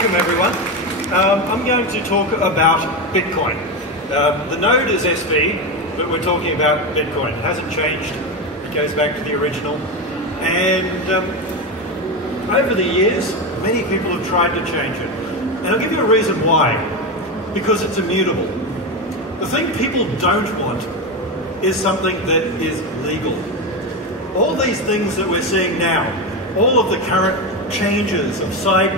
welcome everyone. I'm going to talk about Bitcoin. The node is SV, but we're talking about Bitcoin. It hasn't changed. It goes back to the original. And over the years, many people have tried to change it. And I'll give you a reason why. Because it's immutable. The thing people don't want is something that is legal. All these things that we're seeing now, all of the current changes of side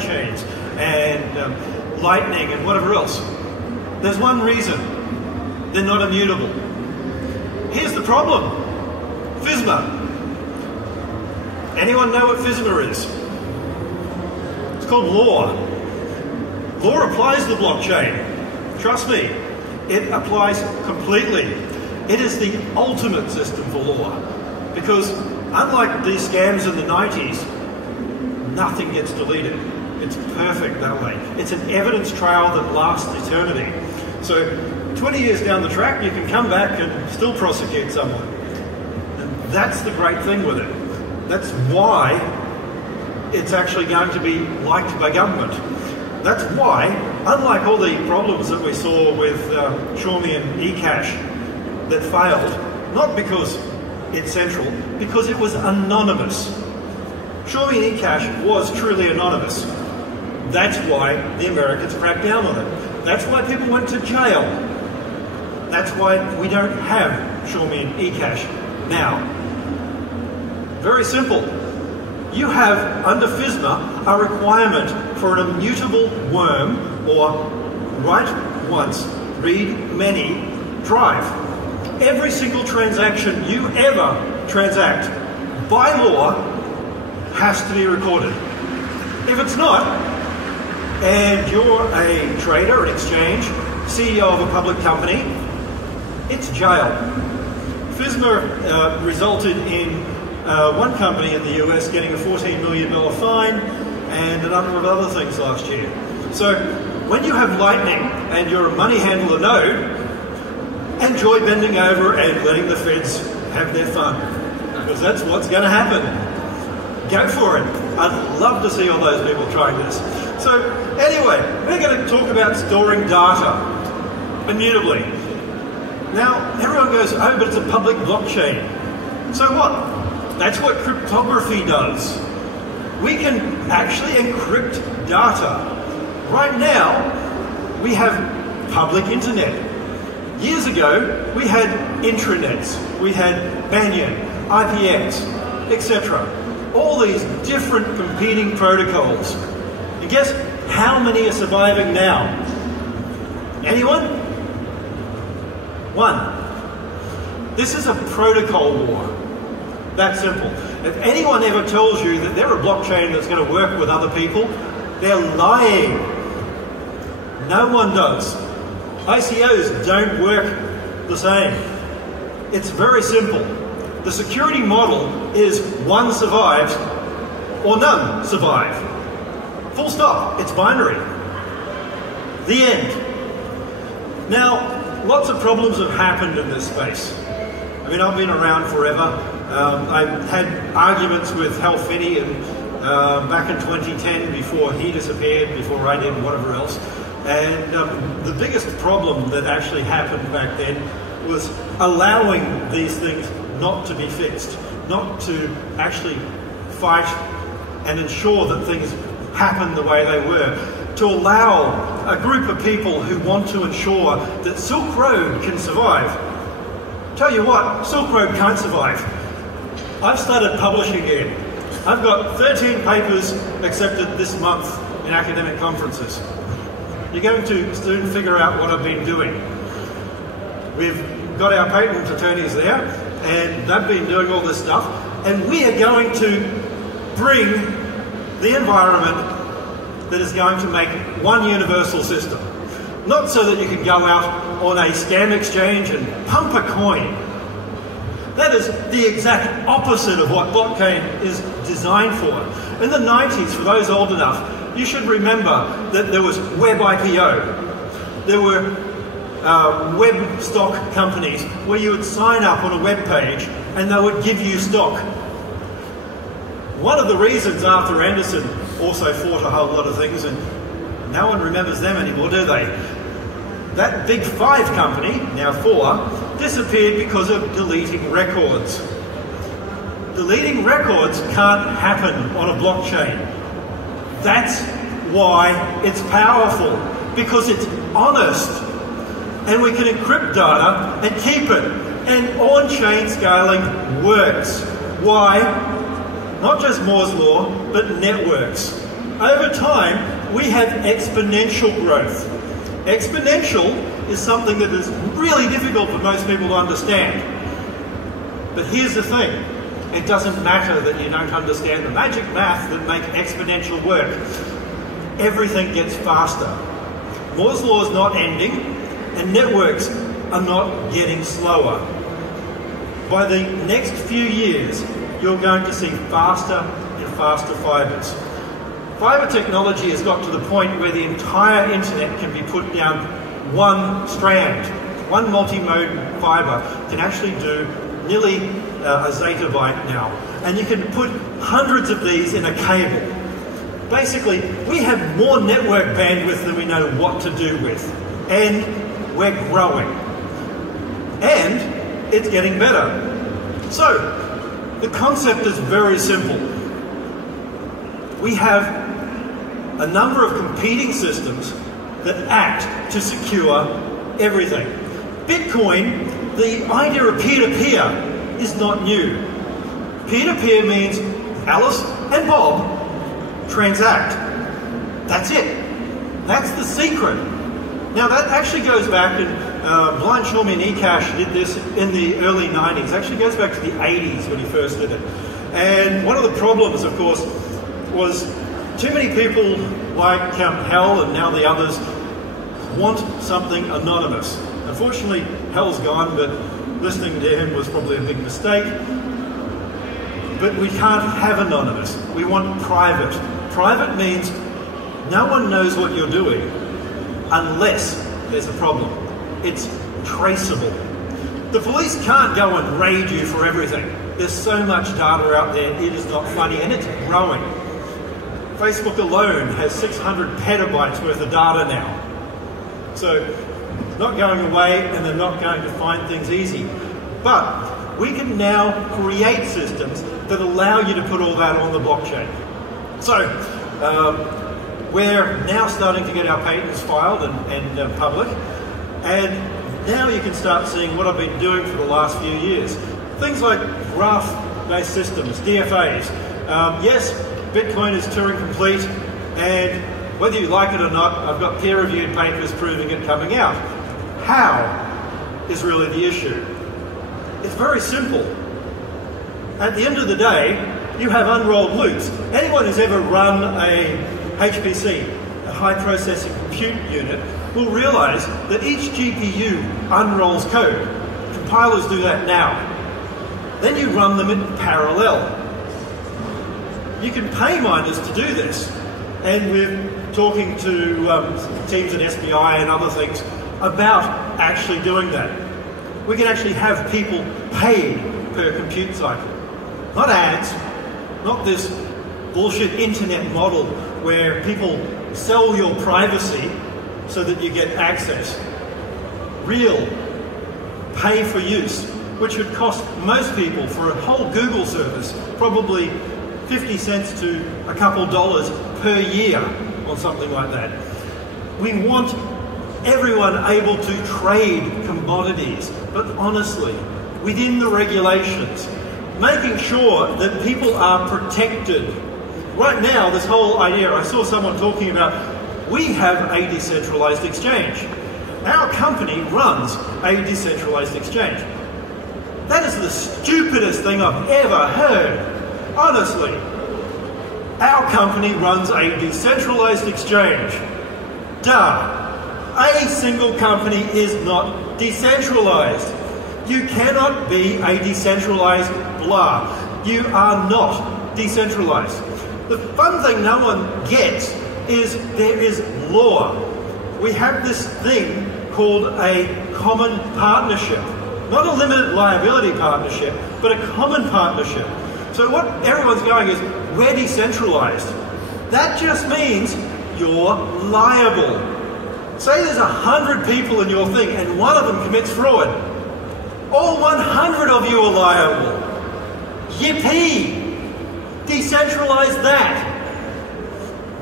chains and Lightning and whatever else, there's one reason: they're not immutable. Here's the problem: FISMA. Anyone know what FISMA is? It's called law. Law applies to the blockchain. Trust me, it applies completely. It is the ultimate system for law, because unlike these scams in the 90s, nothing gets deleted. It's perfect that way. It's an evidence trail that lasts eternity. So 20 years down the track, you can come back and still prosecute someone. And that's the great thing with it. That's why it's actually going to be liked by government. That's why, unlike all the problems that we saw with Xiaomi and eCash that failed, not because it's central, because it was anonymous. Xiaomi and eCash was truly anonymous. That's why the Americans cracked down on it. That's why people went to jail. That's why we don't have Xiaomi and eCash now. Very simple. You have, under FISMA, a requirement for an immutable worm, or write once, read many, drive. Every single transaction you ever transact, by law, has to be recorded. If it's not, and you're a trader, an exchange, CEO of a public company, it's jail. FISMA resulted in one company in the US getting a $14 million fine and a number of other things last year. So when you have Lightning and you're a money handler node, enjoy bending over and letting the feds have their fun, because that's what's going to happen. Go for it. I'd love to see all those people trying this. So anyway, we're going to talk about storing data immutably. Now, everyone goes, oh, but it's a public blockchain. So what? That's what cryptography does. We can actually encrypt data. Right now, we have public internet. Years ago, we had intranets, we had Banyan, IPX, etc. All these different competing protocols. And guess how many are surviving now? Anyone? One. This is a protocol war. That simple. If anyone ever tells you that they're a blockchain that's going to work with other people, they're lying. No one does. ICOs don't work the same. It's very simple. The security model is one survives or none survive. Full stop. It's binary. The end. Now, lots of problems have happened in this space. I mean, I've been around forever. I've had arguments with Hal Finney back in 2010 before he disappeared, before I did, whatever else. And the biggest problem that actually happened back then was allowing these things not to be fixed, not to actually fight and ensure that things happen the way they were, to allow a group of people who want to ensure that Silk Road can survive. Tell you what, Silk Road can't survive. I've started publishing again. I've got 13 papers accepted this month in academic conferences. You're going to soon figure out what I've been doing. We've got our patent attorneys there, and they've been doing all this stuff, and we are going to bring the environment that is going to make one universal system. Not so that you can go out on a scam exchange and pump a coin. That is the exact opposite of what blockchain is designed for. In the 90s, for those old enough, you should remember that there was web IPO. There were web stock companies where you would sign up on a web page and they would give you stock. One of the reasons Arthur Andersen also fought a whole lot of things, and no one remembers them anymore, do they? That big 5 company, now 4, disappeared because of deleting records. Deleting records can't happen on a blockchain. That's why it's powerful, because it's honest, and we can encrypt data and keep it. And on-chain scaling works. Why? Not just Moore's law, but networks. Over time, we have exponential growth. Exponential is something that is really difficult for most people to understand. But here's the thing. It doesn't matter that you don't understand the magic math that make exponential work. Everything gets faster. Moore's law is not ending, and networks are not getting slower. By the next few years, you're going to see faster and faster fibers. Fiber technology has got to the point where the entire internet can be put down one strand. One multi-mode fiber can actually do nearly a zettabyte now. And you can put hundreds of these in a cable. Basically, we have more network bandwidth than we know what to do with. And we're growing. And it's getting better. So, the concept is very simple. We have a number of competing systems that act to secure everything. Bitcoin, the idea of peer-to-peer is not new. Peer-to-peer means Alice and Bob transact. That's it. That's the secret. Now that actually goes back, and Blind Shawmy and eCash did this in the early 90s. It actually goes back to the 80s when he first did it. And one of the problems, of course, was too many people like Hell and now the others want something anonymous. Unfortunately, Hell's gone, but listening to him was probably a big mistake. But we can't have anonymous. We want private. Private means no one knows what you're doing unless there's a problem. It's traceable. The police can't go and raid you for everything. There's so much data out there, it is not funny, and it's growing. Facebook alone has 600 petabytes worth of data now. So it's not going away, and they're not going to find things easy. But we can now create systems that allow you to put all that on the blockchain. So we're now starting to get our patents filed and public, and now you can start seeing what I've been doing for the last few years. Things like graph-based systems, DFAs. Yes, Bitcoin is Turing complete, and whether you like it or not, I've got peer-reviewed papers proving it coming out. How is really the issue. It's very simple. At the end of the day, you have unrolled loops. Anyone who's ever run a HPC, a high processing compute unit, will realize that each GPU unrolls code. Compilers do that now. Then you run them in parallel. You can pay miners to do this. And we're talking to teams at SBI and other things about actually doing that. We can actually have people paid per compute cycle. Not ads, not this bullshit internet model where people sell your privacy so that you get access. Real pay for use, which would cost most people for a whole Google service probably 50 cents to a couple dollars per year on something like that. We want everyone able to trade commodities, but honestly, within the regulations, making sure that people are protected. Right now, this whole idea, I saw someone talking about, we have a decentralized exchange. Our company runs a decentralized exchange. That is the stupidest thing I've ever heard. Honestly, our company runs a decentralized exchange. Duh. A single company is not decentralized. You cannot be a decentralized blah. You are not decentralized. The fun thing no one gets is there is law. We have this thing called a common partnership. Not a limited liability partnership, but a common partnership. So what everyone's going is, we're decentralized. That just means you're liable. Say there's 100 people in your thing and one of them commits fraud. All 100 of you are liable. Yippee! Decentralize that.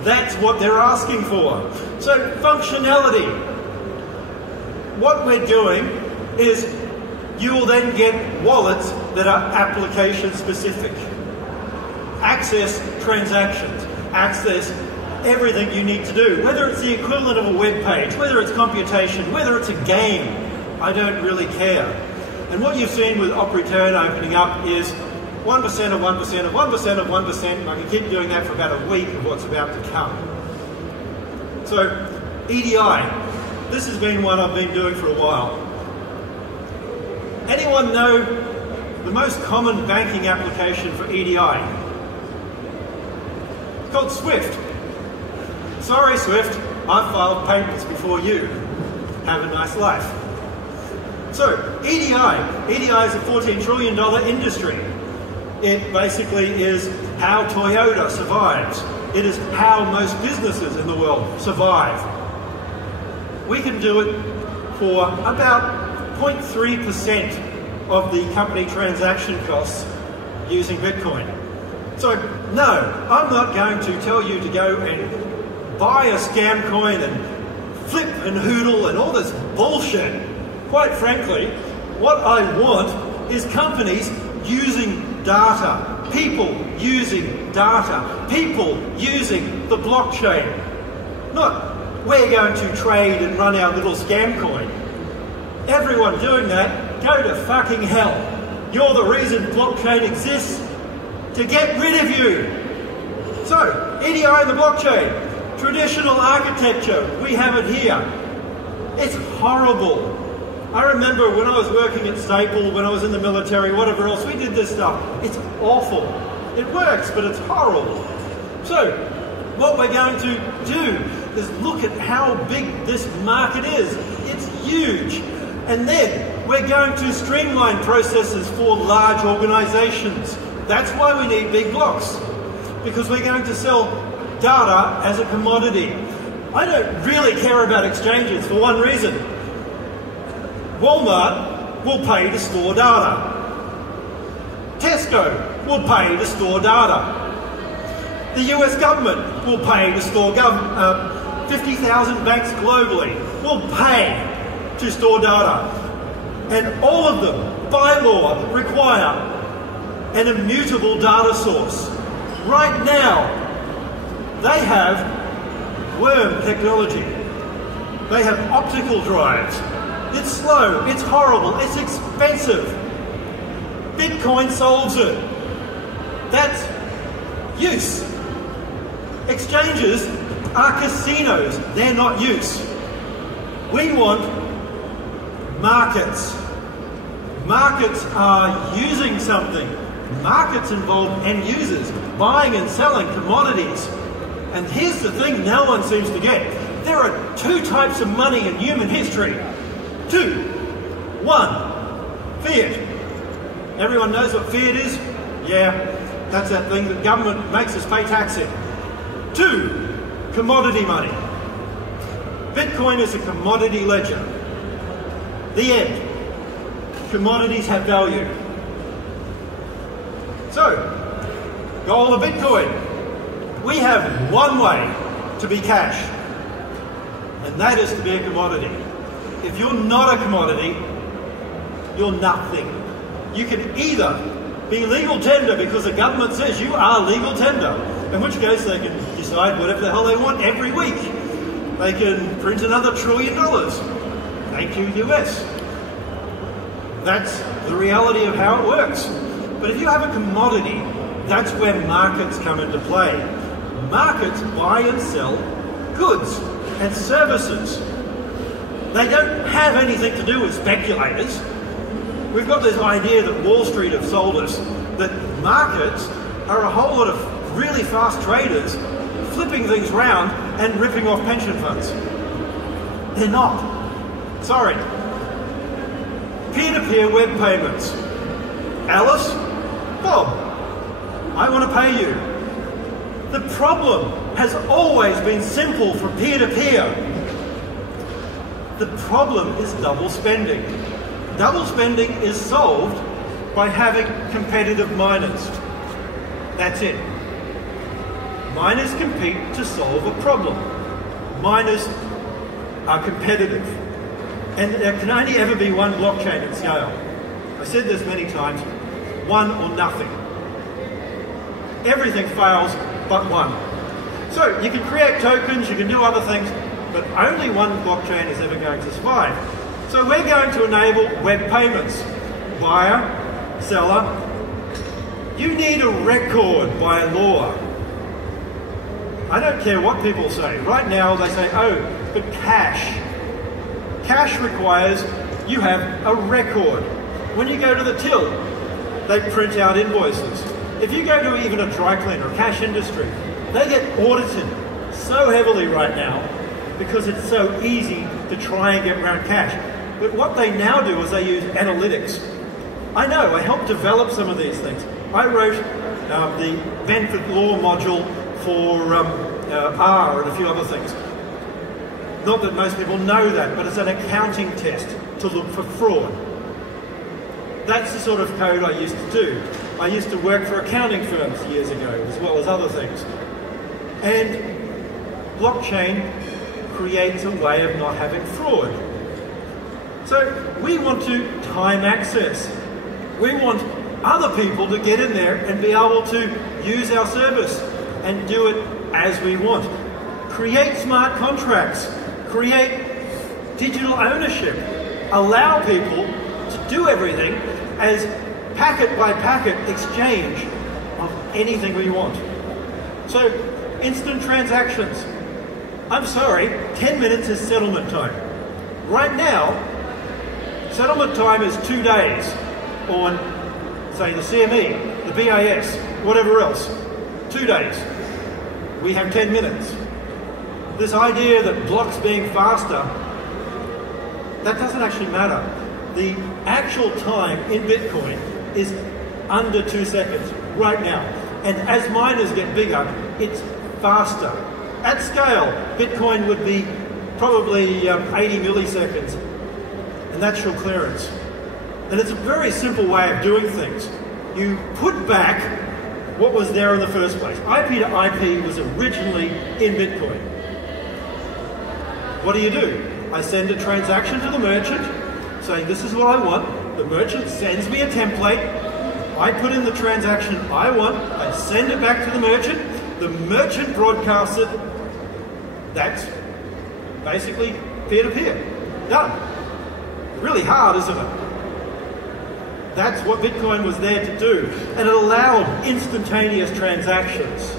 That's what they're asking for. So functionality. What we're doing is you will then get wallets that are application specific. Access transactions. Access everything you need to do. Whether it's the equivalent of a web page, whether it's computation, whether it's a game, I don't really care. And what you've seen with op return opening up is 1% of 1% of 1% of 1%, and I can keep doing that for about a week of what's about to come. So, EDI. This has been one I've been doing for a while. Anyone know the most common banking application for EDI? It's called Swift. Sorry, Swift, I've filed patents before you. Have a nice life. So, EDI. EDI is a $14 trillion industry. It basically is how Toyota survives. It is how most businesses in the world survive. We can do it for about 0.3% of the company transaction costs using Bitcoin. So, no, I'm not going to tell you to go and buy a scam coin and flip and hoodle and all this bullshit. Quite frankly, what I want is companies using data, people using data, people using the blockchain. Not, we're going to trade and run our little scam coin. Everyone doing that, go to fucking hell. You're the reason blockchain exists, to get rid of you. So, EDI and the blockchain, traditional architecture, we have it here. It's horrible. I remember when I was working at Staple, when I was in the military, whatever else, we did this stuff. It's awful. It works, but it's horrible. So, what we're going to do is look at how big this market is. It's huge. And then we're going to streamline processes for large organizations. That's why we need big blocks, because we're going to sell data as a commodity. I don't really care about exchanges for one reason. Walmart will pay to store data. Tesco will pay to store data. The US government will pay to store 50,000 banks globally will pay to store data. And all of them, by law, require an immutable data source. Right now, they have worm technology. They have optical drives. It's slow, it's horrible, it's expensive. Bitcoin solves it. That's use. Exchanges are casinos, they're not use. We want markets. Markets are using something. Markets involve end users, buying and selling commodities. And here's the thing no one seems to get. There are two types of money in human history. Two. One, fiat. Everyone knows what fiat is? Yeah, that's that thing that government makes us pay tax in. Two, commodity money. Bitcoin is a commodity ledger. The end. Commodities have value. So, goal of Bitcoin. We have one way to be cash, and that is to be a commodity. If you're not a commodity, you're nothing. You can either be legal tender because the government says you are legal tender, in which case they can decide whatever the hell they want every week. They can print another $1 trillion. Thank you, US. That's the reality of how it works. But if you have a commodity, that's where markets come into play. Markets buy and sell goods and services. They don't have anything to do with speculators. We've got this idea that Wall Street have sold us, that markets are a whole lot of really fast traders flipping things around and ripping off pension funds. They're not. Sorry. Peer-to-peer web payments. Alice, Bob, I want to pay you. The problem has always been simple for peer-to-peer. The problem is double spending. Double spending is solved by having competitive miners. That's it. Miners compete to solve a problem. Miners are competitive. And there can only ever be one blockchain at scale. I said this many times, one or nothing. Everything fails but one. So you can create tokens, you can do other things, but only one blockchain is ever going to survive. So we're going to enable web payments. Buyer, seller, you need a record by law. I don't care what people say. Right now they say, oh, but cash. Cash requires you have a record. When you go to the till, they print out invoices. If you go to even a dry cleaner, a cash industry, they get audited so heavily right now because it's so easy to try and get around cash. But what they now do is they use analytics. I know, I helped develop some of these things. I wrote the benefit law module for R and a few other things. Not that most people know that, but it's an accounting test to look for fraud. That's the sort of code I used to do. I used to work for accounting firms years ago, as well as other things. And blockchain creates a way of not having fraud. So we want to time access. We want other people to get in there and be able to use our service and do it as we want. Create smart contracts. Create digital ownership. Allow people to do everything as packet by packet exchange of anything we want. So, instant transactions. I'm sorry, 10 minutes is settlement time. Right now, settlement time is 2 days on, say, the CME, the BIS, whatever else. 2 days. We have 10 minutes. This idea that blocks being faster, that doesn't actually matter. The actual time in Bitcoin is under 2 seconds right now. And as miners get bigger, it's faster. At scale, Bitcoin would be probably 80 milliseconds, and natural clearance. And it's a very simple way of doing things. You put back what was there in the first place. IP to IP was originally in Bitcoin. What do? I send a transaction to the merchant, saying this is what I want. The merchant sends me a template. I put in the transaction I want. I send it back to the merchant. The merchant broadcasts it. That's basically peer-to-peer. Done. Really hard, isn't it? That's what Bitcoin was there to do. And it allowed instantaneous transactions,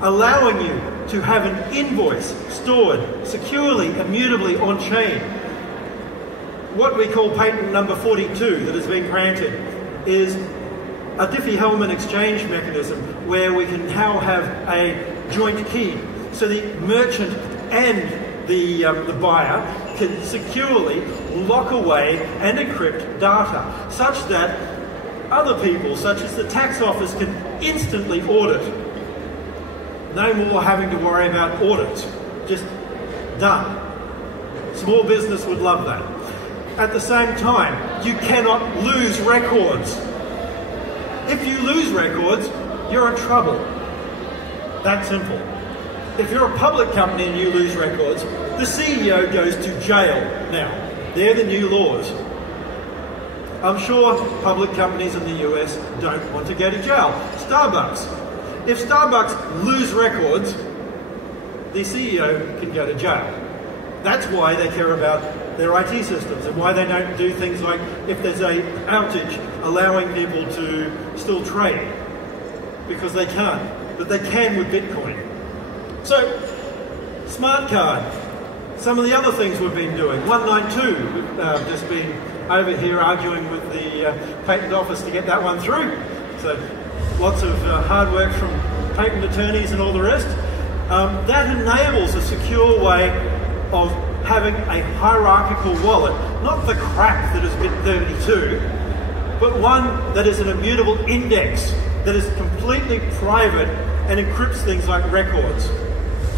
allowing you to have an invoice stored securely, immutably on-chain. What we call patent number 42 that has been granted is a Diffie-Hellman exchange mechanism where we can now have a joint key. So the merchant and the buyer can securely lock away and encrypt data such that other people, such as the tax office, can instantly audit. No more having to worry about audits. Just done. Small business would love that. At the same time, you cannot lose records. If you lose records, you're in trouble. That simple. If you're a public company and you lose records, the CEO goes to jail now. They're the new laws. I'm sure public companies in the US don't want to go to jail. Starbucks. If Starbucks lose records, the CEO can go to jail. That's why they care about their IT systems and why they don't do things like, if there's an outage, allowing people to still trade. Because they can't. But they can with Bitcoin. So, smart card. Some of the other things we've been doing. 192, we've just been over here arguing with the patent office to get that one through. So, lots of hard work from patent attorneys and all the rest. That enables a secure way of having a hierarchical wallet, not the crap that is Bit32, but one that is an immutable index that is completely private and encrypts things like records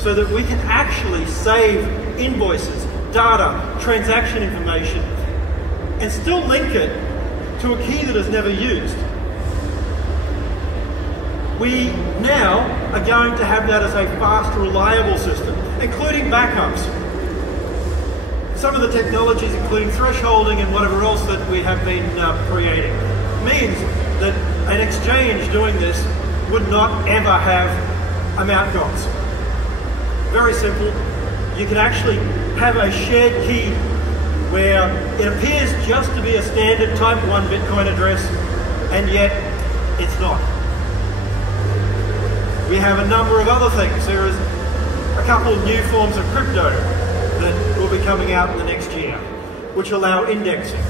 so that we can actually save invoices, data, transaction information, and still link it to a key that is never used. We now are going to have that as a fast, reliable system, including backups. Some of the technologies, including thresholding and whatever else that we have been creating, means that an exchange doing this would not ever have amount goals. Very simple. You can actually have a shared key where it appears just to be a standard type 1 Bitcoin address, and yet it's not. We have a number of other things. There is a couple of new forms of crypto that will be coming out in the next year, which allow indexing.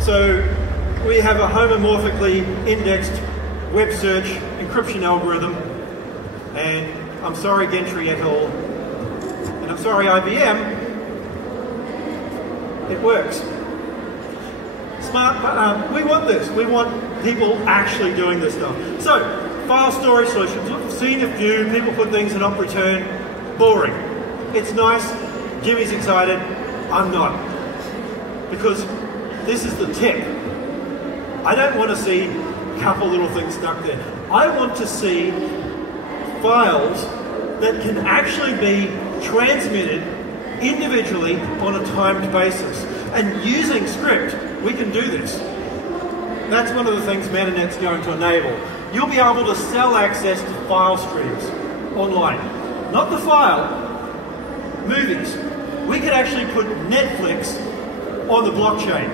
So we have a homomorphically indexed web search encryption algorithm, and I'm sorry Gentry et al, and I'm sorry IBM, it works. Smart, but we want this. We want people actually doing this stuff. So, file storage solutions. I've seen a few. People put things in op return. Boring. It's nice. Jimmy's excited. I'm not. Because this is the tip. I don't want to see a couple little things stuck there. I want to see files that can actually be transmitted individually on a timed basis. And using script, we can do this. That's one of the things MetaNet's going to enable. You'll be able to sell access to file streams online. Not the file, movies. We could actually put Netflix on the blockchain.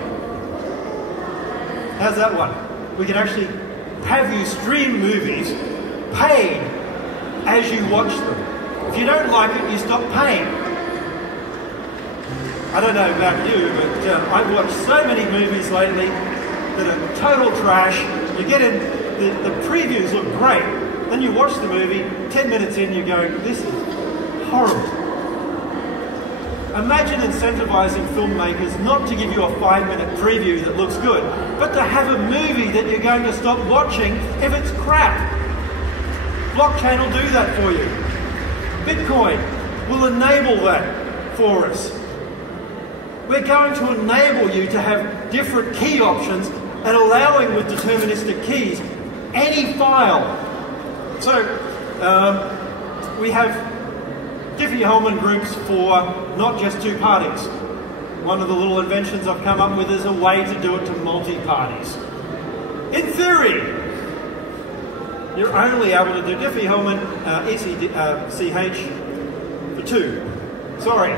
How's that one? We can actually have you stream movies paid as you watch them. If you don't like it, you stop paying. I don't know about you, but I've watched so many movies lately that are total trash. You get in, the previews look great. Then you watch the movie, 10 minutes in, you're going, this is horrible. Imagine incentivizing filmmakers not to give you a 5-minute preview that looks good, but to have a movie that you're going to stop watching if it's crap. Blockchain will do that for you. Bitcoin will enable that for us. We're going to enable you to have different key options and allowing with deterministic keys any file. So we have Diffie-Hellman groups for not just two parties. One of the little inventions I've come up with is a way to do it to multi-parties. In theory, you're only able to do Diffie-Hellman ECH for two. Sorry,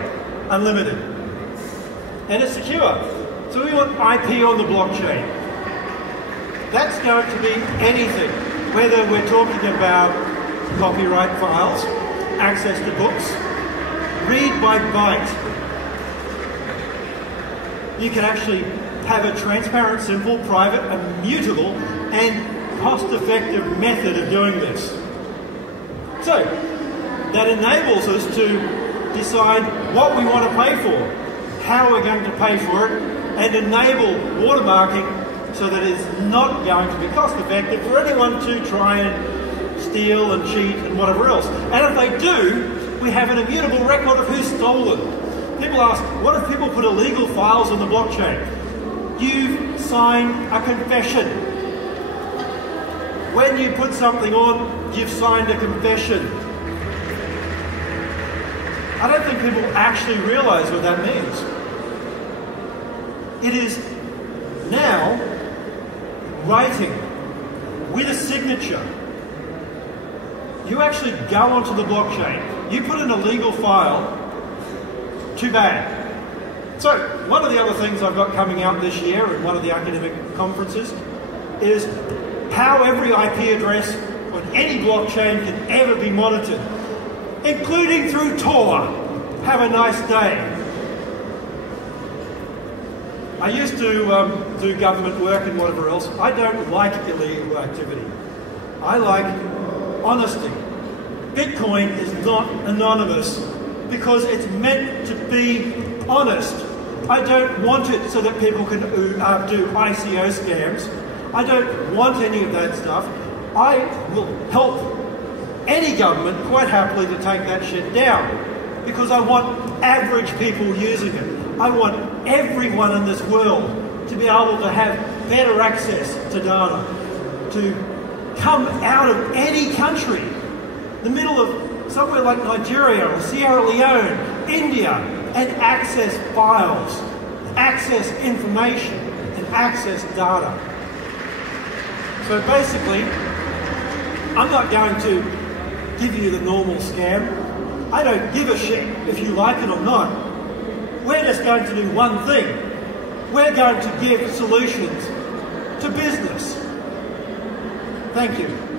unlimited. And it's secure. So we want IP on the blockchain. That's going to be anything, whether we're talking about copyright files, access to books, read by byte. You can actually have a transparent, simple, private, immutable, and cost-effective method of doing this. So, that enables us to decide what we want to pay for, how we're going to pay for it, and enable watermarking so that it's not going to be cost effective for anyone to try and steal and cheat and whatever else. And if they do, we have an immutable record of who stole it. People ask, what if people put illegal files on the blockchain? You've signed a confession. When you put something on, you've signed a confession. I don't think people actually realize what that means. It is now writing with a signature. You actually go onto the blockchain, you put in a legal file, too bad. So, one of the other things I've got coming out this year at one of the academic conferences is how every IP address on any blockchain can ever be monitored, including through Tor. Have a nice day. I used to do government work and whatever else. I don't like illegal activity. I like honesty. Bitcoin is not anonymous because it's meant to be honest. I don't want it so that people can do ICO scams. I don't want any of that stuff. I will help any government quite happily to take that shit down, because I want average people using it. I want everyone in this world to be able to have better access to data, to come out of any country, the middle of somewhere like Nigeria or Sierra Leone, India, and access files, access information, and access data. So basically, I'm not going to give you the normal scam. I don't give a shit if you like it or not. We're just going to do one thing. We're going to give solutions to business. Thank you.